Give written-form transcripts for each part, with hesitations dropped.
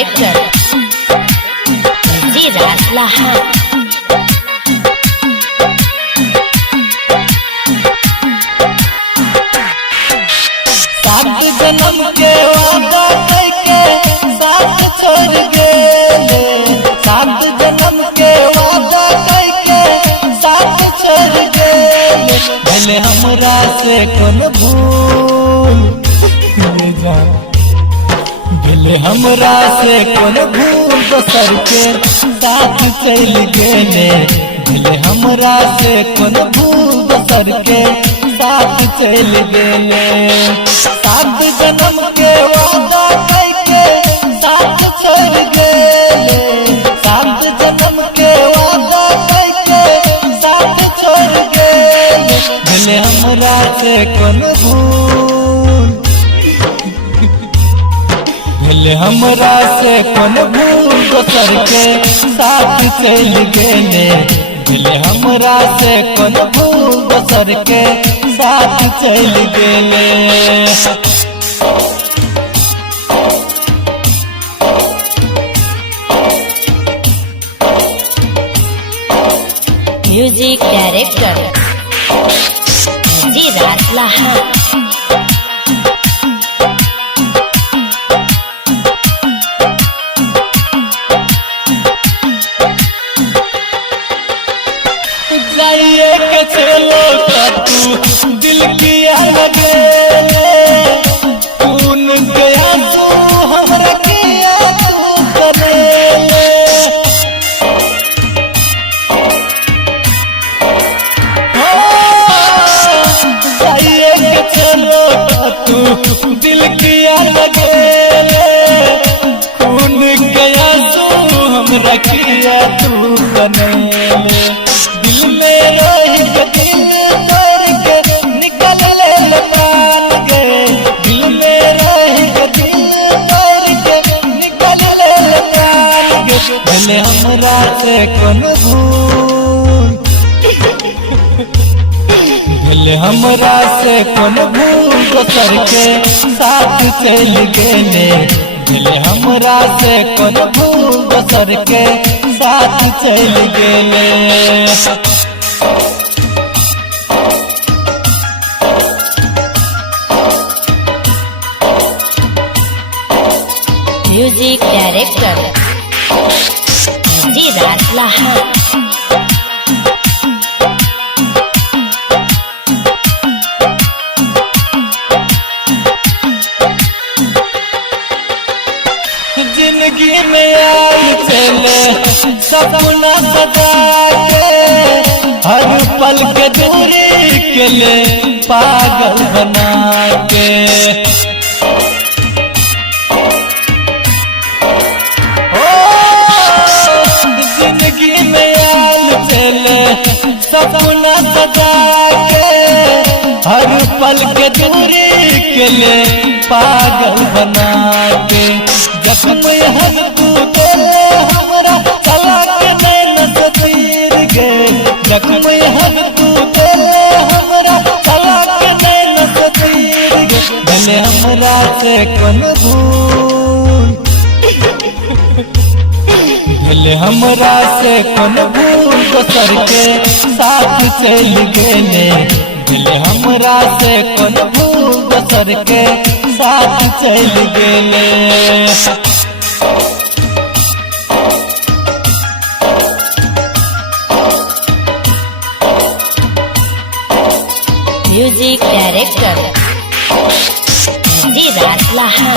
Director जी रासलाहा सात जन्म के वादा करके साथ छोड़ गेले, सात जन्म के वादा करके साथ छोड़ गेले। भले हमरा से कौन भूल भले हमरा से कौन भूल दोसर के साथ चल गेले, भले हमरा से कौन भूल दोसर के साथ चल गेले। सात जन्म के वादा करके साथ छोड़ गेले, सात जन्म के वादा करके साथ छोड़ गेले। भले हमरा से कौन भूल भले हमरा से कौन भूल दोसर के साथ चल गेले, भले हमरा से कौन भूल दोसर के साथ चल गेले। म्यूजिक डायरेक्टर जी रासलाहा जाइए के चलो तू दिल किया लगे, खून गया तू हमरा किया तू करेले। जाइए के चलो तू दिल किया लगे, खून गया तू हमरा किया तू करेले। दिल में रही के दिल तोड़ के निकल ले लपान गए, दिल में रही के दिल तोड़ के निकल ले लपान गए। भले हमरा से कौन भूल भले हमरा से कौन भूल दोसर के साथ चल गेले, भले हमरा से कौन भूल दोसर के साथ चल गेले। म्यूजिक डायरेक्टर जी रासलाहा जिंदगी में आई चले सपना सजा के, हर पल के दूरी के ले पागल बना के। जिंदगी में आई चले सपना सजा के, हर पल के दूरी के ले पागल बना के। जख्म हम तू दिले हमरा तलाक नैन से तीर गए, जख्म हम तू दिले हमरा तलाक नैन से तीर गए। भले हमरा से कौन भूल भले हमरा से कौन भूल दोसर के साथ चल गेले, भले हमरा से कौन भूल दोसर के साथ चल गेले। म्यूजिक डायरेक्टर जी रासलाहा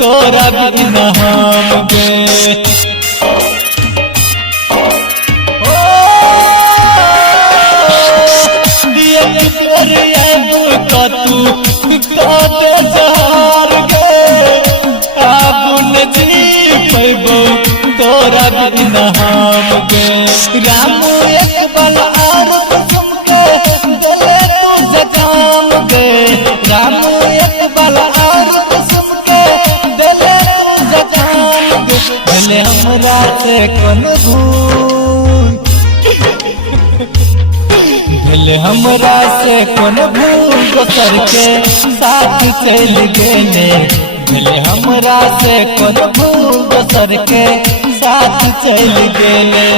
तोरा बिना हम गे तोरा बिना हम गे। राम एक बल और तुम के दिले तू जगाम गे, राम एक से कौन भूल भेले हमरा से कौन भूल दोसर के साथ चल गेले भेले हमरा से कौन भूल दोसर के साथ चल गेले